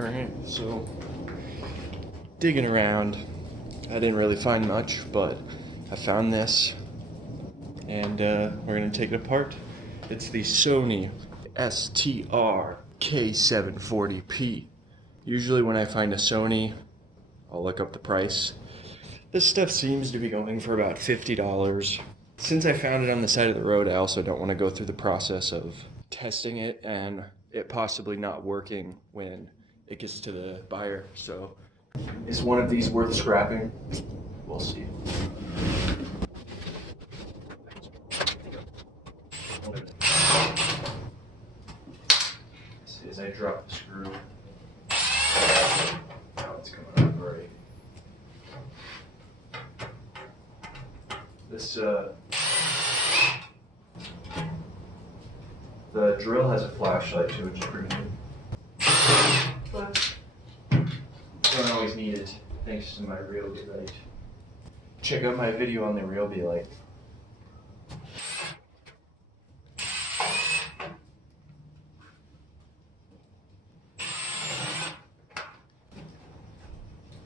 Alright, so digging around, I didn't really find much, but I found this, and we're going to take it apart. It's the Sony STR K740p. Usually when I find a Sony, I'll look up the price. This stuff seems to be going for about $50. Since I found it on the side of the road, I also don't want to go through the process of testing it and it possibly not working when it gets to the buyer. So, is one of these worth scrapping? We'll see. See, as I drop the screw, now it's coming up already. This the drill has a flashlight too, which is pretty good. But don't always need it, thanks to my Ryobi light. Check out my video on the Ryobi light.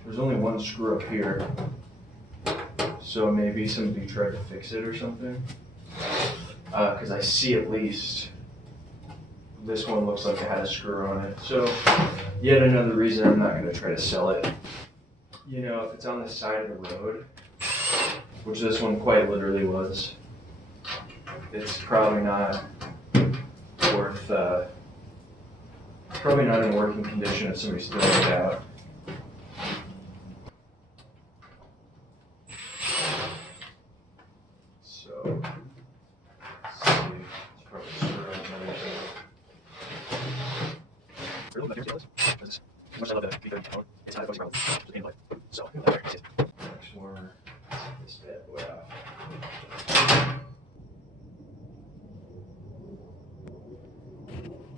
There's only one screw up here, so maybe somebody tried to fix it or something. Because I see at least this one looks like it had a screw on it. So yet another reason I'm not going to try to sell it. You know, if it's on the side of the road, which this one quite literally was, it's probably not worth, probably not in working condition if somebody's throwing it out. So, let's see, it's probably screw on everything. As much as I love the 330 tone, it's not a voice problem, just gameplay. So, next one, this bad boy off.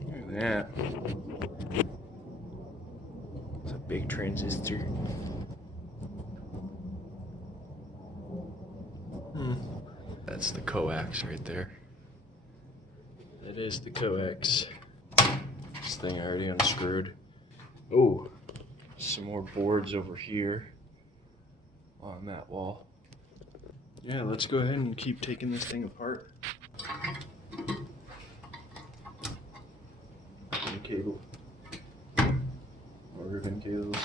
Look at that. It's a big transistor. That's the coax right there. That is the coax. This thing I already unscrewed. Oh, some more boards over here on that wall. Yeah, let's go ahead and keep taking this thing apart. Ribbon cable. More ribbon cables.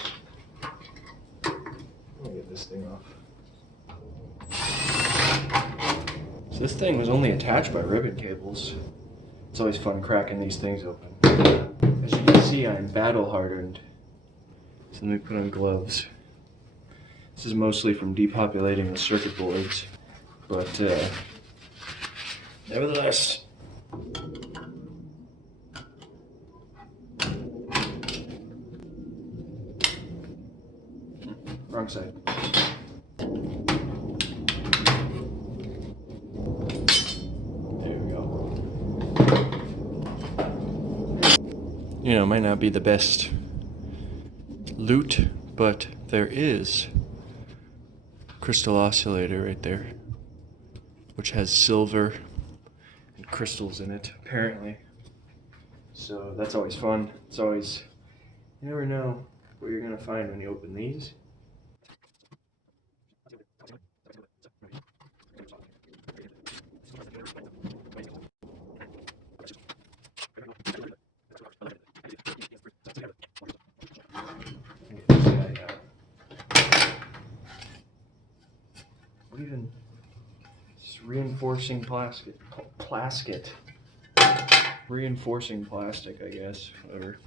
I'll get this thing off. So this thing was only attached by ribbon cables. It's always fun cracking these things open. As you can see, I'm battle hardened. So let me put on gloves. This is mostly from depopulating the circuit boards, but nevertheless. Wrong side. You know, might not be the best loot, but there is crystal oscillator right there, which has silver and crystals in it, apparently. So that's always fun. It's always, you never know what you're gonna find when you open these. What even? It's reinforcing plastic. Reinforcing plastic, I guess. Whatever.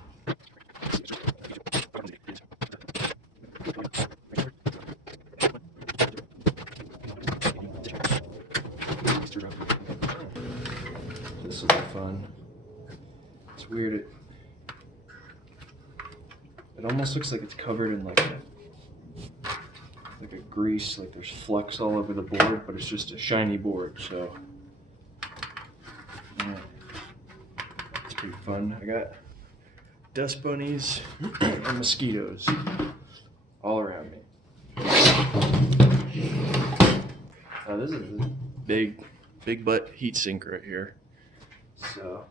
This will be fun. It's weird. It almost looks like it's covered in like a grease, like there's flux all over the board, but it's just a shiny board, so yeah, it's pretty fun. I got dust bunnies and mosquitoes all around me. Now this is a big butt heat sink right here, so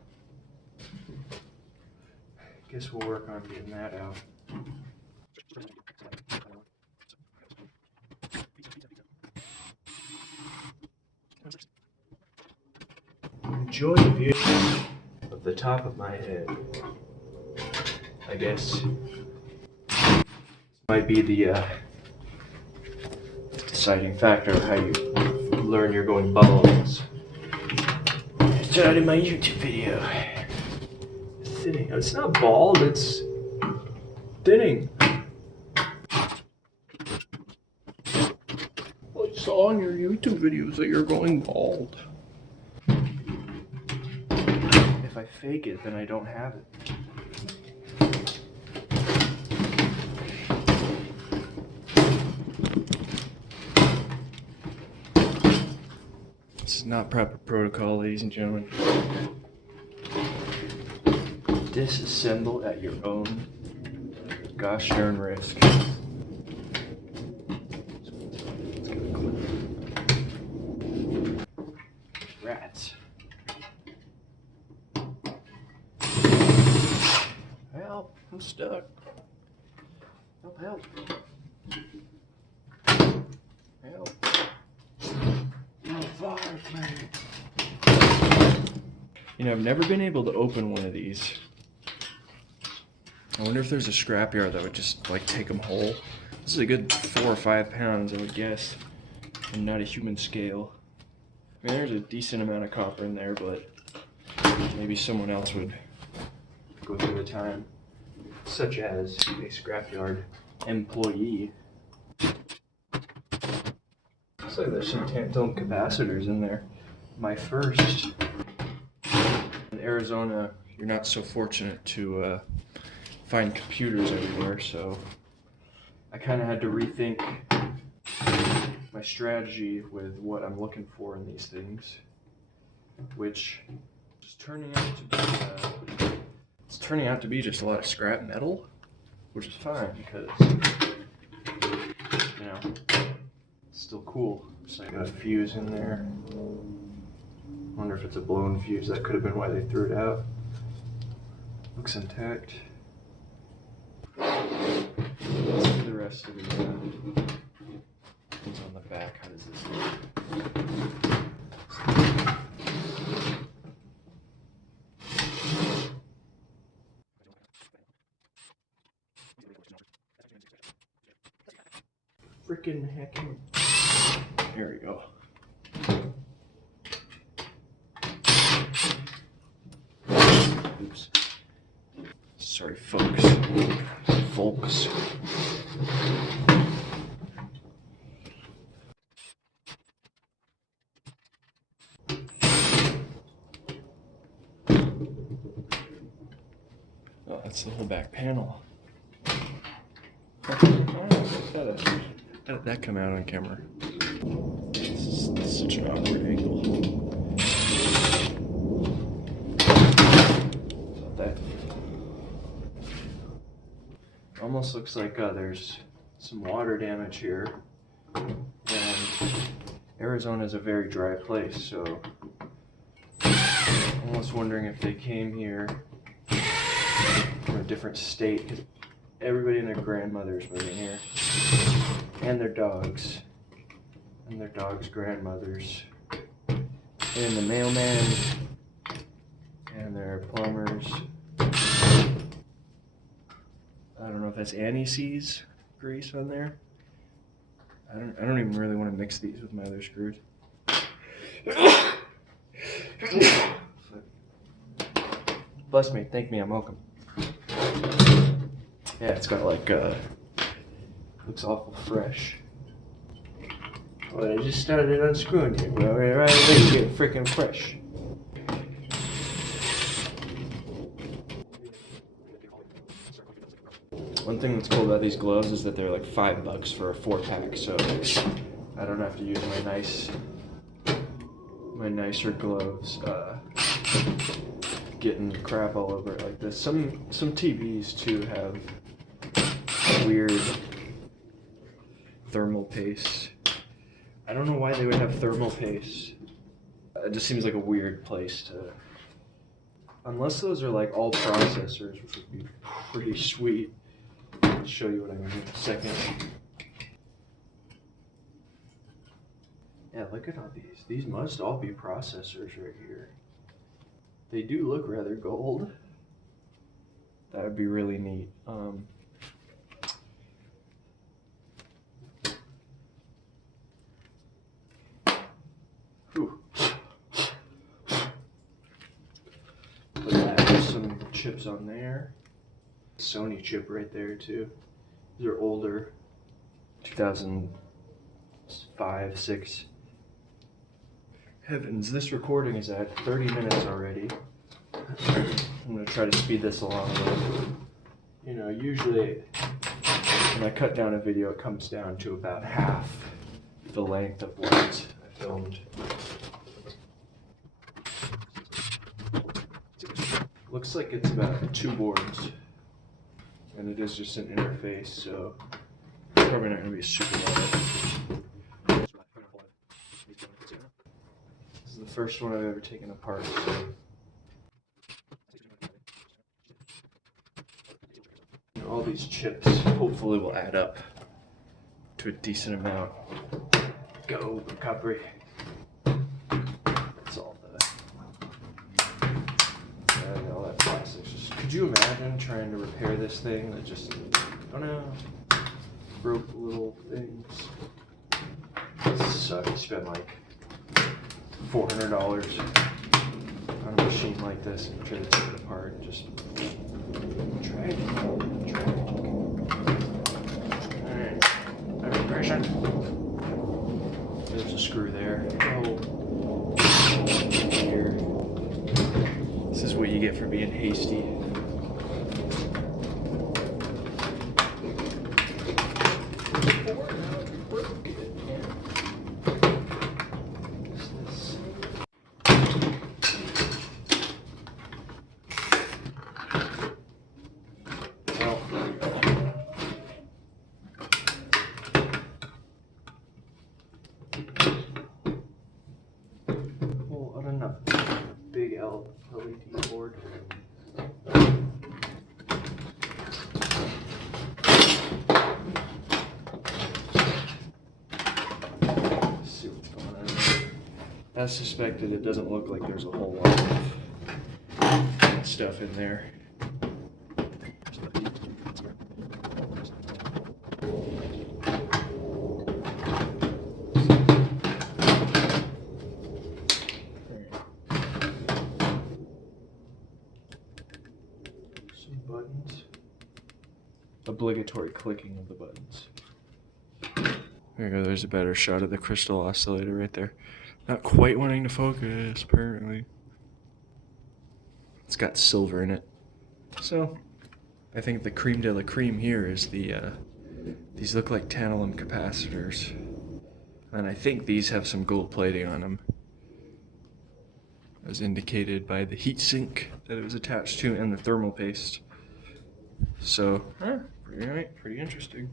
Guess we'll work on getting that out. Enjoy the view of the top of my head. I guess this might be the deciding factor of how you learn you're going bald. I started my YouTube video. Thinning. It's not bald, it's thinning. Well, I saw on your YouTube videos that you're going bald. If I fake it, then I don't have it. This is not proper protocol, ladies and gentlemen. Disassemble at your own gosh darn risk. Rats. Help, I'm stuck. Help, help. Help. No fire, man. You know, I've never been able to open one of these. I wonder if there's a scrapyard that would just like take them whole. This is a good 4 or 5 pounds, I would guess, and not a human scale. I mean, there's a decent amount of copper in there, but maybe someone else would go through the time, such as a scrapyard employee. Looks like there's some tantalum capacitors in there. My first. In Arizona, you're not so fortunate to find computers everywhere, so I kind of had to rethink my strategy with what I'm looking for in these things, which is turning out to be just a lot of scrap metal, which is fine because, you know, it's still cool. So I got a fuse in there. Wonder if it's a blown fuse. That could have been why they threw it out. Looks intact. Let's see the rest of the things on the back. How does this look? Freaking heckin'. There we go. Oops. Sorry, folks. Folks. Oh, that's the whole back panel. How did that come out on camera? This is such an awkward angle. That almost looks like there's some water damage here, and Arizona is a very dry place, so I'm almost wondering if they came here from a different state, because everybody and their grandmother's moving here, and their dogs, and their dogs' grandmothers, and the mailman, and their plumbers. I don't know if that's anti-seize grease on there. I don't even really want to mix these with my other screws. Bless me, thank me, I'm welcome. Yeah, it's got like looks awful fresh. Well, I just started unscrewing it. Well, right away, it's getting freaking fresh. One thing that's cool about these gloves is that they're like $5 for a 4-pack, so I don't have to use my nicer gloves getting crap all over it like this. Some TVs too have weird thermal paste. I don't know why they would have thermal paste. It just seems like a weird place to, unless those are like all processors, which would be pretty sweet. I'll show you what I mean in a second. Yeah, look at all these. These must all be processors right here. They do look rather gold. That would be really neat. Whew. Look at that, there's some chips on there. Sony chip right there too. These are older, 2005, 6. Heavens, this recording is at 30 minutes already. I'm gonna try to speed this along a little. You know, usually when I cut down a video, it comes down to about half the length of what I filmed. Looks like it's about 2 boards, and it is just an interface, so it's probably not going to be super long. This is the first one I've ever taken apart. So. All these chips hopefully will add up to a decent amount. Go recovery. That's all all that plastic. Could you imagine trying to repair this thing that just, oh no, broke little things? This sucks. You spend like $400 on a machine like this and try to take it apart and just tragic. Alright, vibration. There's a screw there. Oh, here. This is what you get for being hasty. Big LED board. Let's see what's going on. As suspected, it doesn't look like there's a whole lot of stuff in there. Buttons. Obligatory clicking of the buttons. There you go, there's a better shot of the crystal oscillator right there. Not quite wanting to focus, apparently. It's got silver in it. So, I think the creme de la creme here is the, these look like tantalum capacitors. And I think these have some gold plating on them, as indicated by the heatsink that it was attached to and the thermal paste. So, pretty interesting.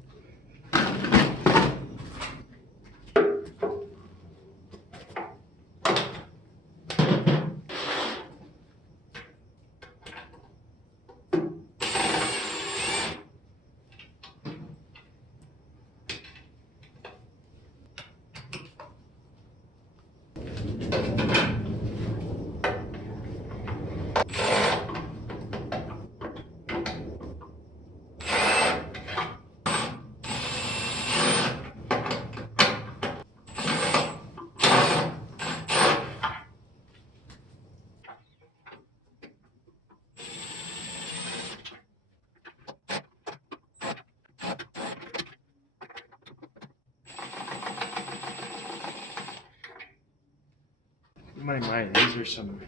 In my mind, these are some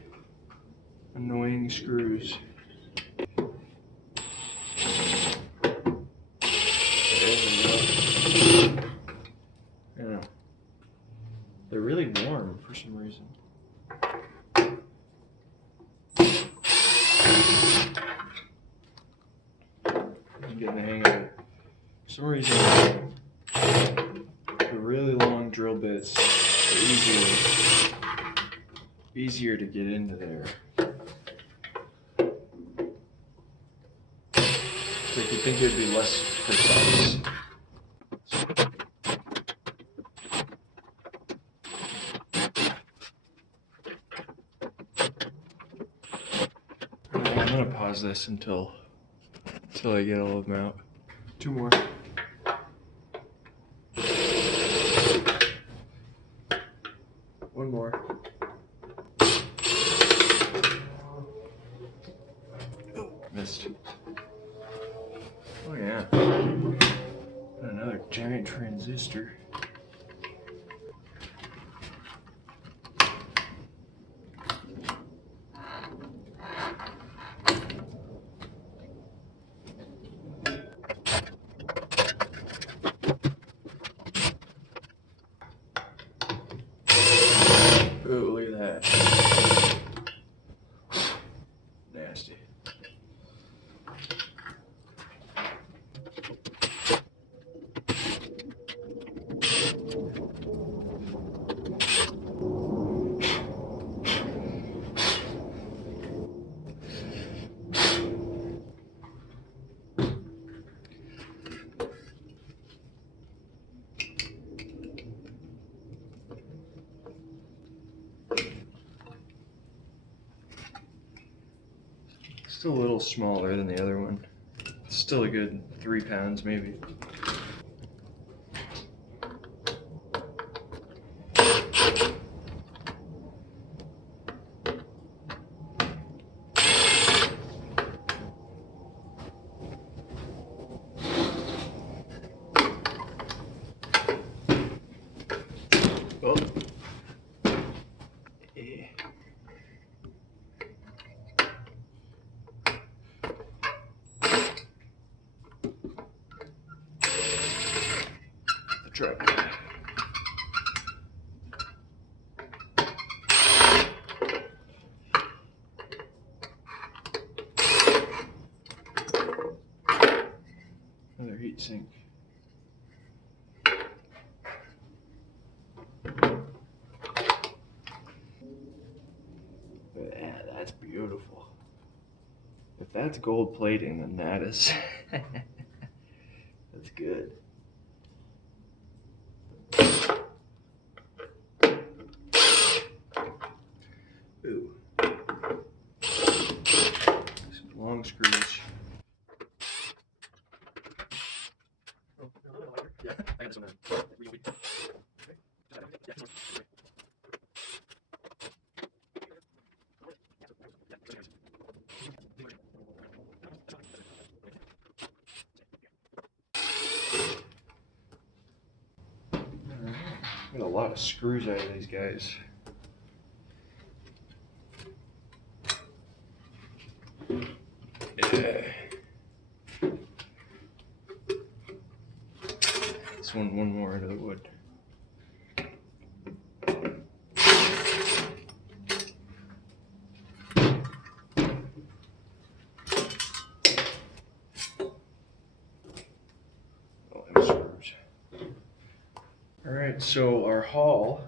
annoying screws. Yeah. They're really warm for some reason. I'm getting the hang of it. For some reason, the really long drill bits are easier to get into there. Like you'd think it'd be less precise. I'm gonna pause this until I get all of them out. 2 more. One more. Oh, missed. Oh yeah. Another giant transistor. Ooh, look at that. Nasty. Still a little smaller than the other one. Still a good 3 pounds maybe. Oh. Yeah. The truck. Another heat sink. Yeah, that's beautiful. If that's gold plating, then that is that's good. Ooh. Some long screws. Yeah, I got this one. Got a lot of screws out of these guys. Yeah. This one more into the wood. Oh, them screws. Alright, so our haul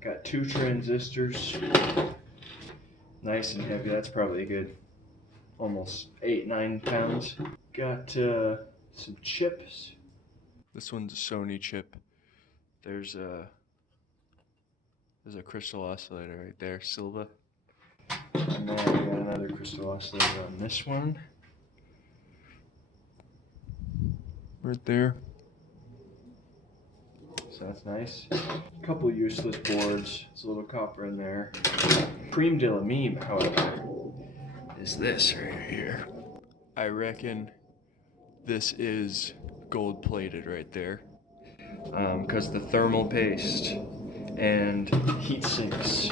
got 2 transistors. Nice and heavy. That's probably a good almost 8-9 pounds. Got some chips. This one's a Sony chip. There's a crystal oscillator right there, Silva. And then I got another crystal oscillator on this one. Right there. So that's nice. A couple useless boards. There's a little copper in there. Creme de la meme, however, is this right here. I reckon this is gold plated right there. Because the thermal paste and heat sinks.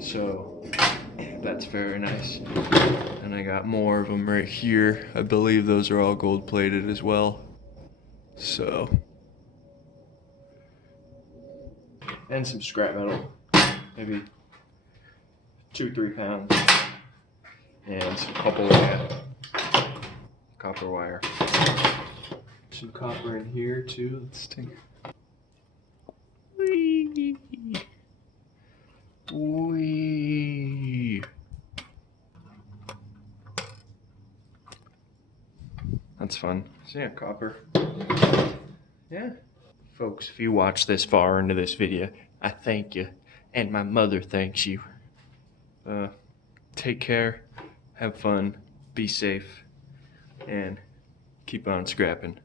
So that's very nice. And I got more of them right here. I believe those are all gold plated as well. So. And some scrap metal. Maybe 2-3 pounds. And some copper wire. Some copper in here too. Let's take. Whee! Whee! That's fun. So yeah, copper. Yeah. Folks, if you watch this far into this video, I thank you. And my mother thanks you. Take care, have fun, be safe, and keep on scrapping.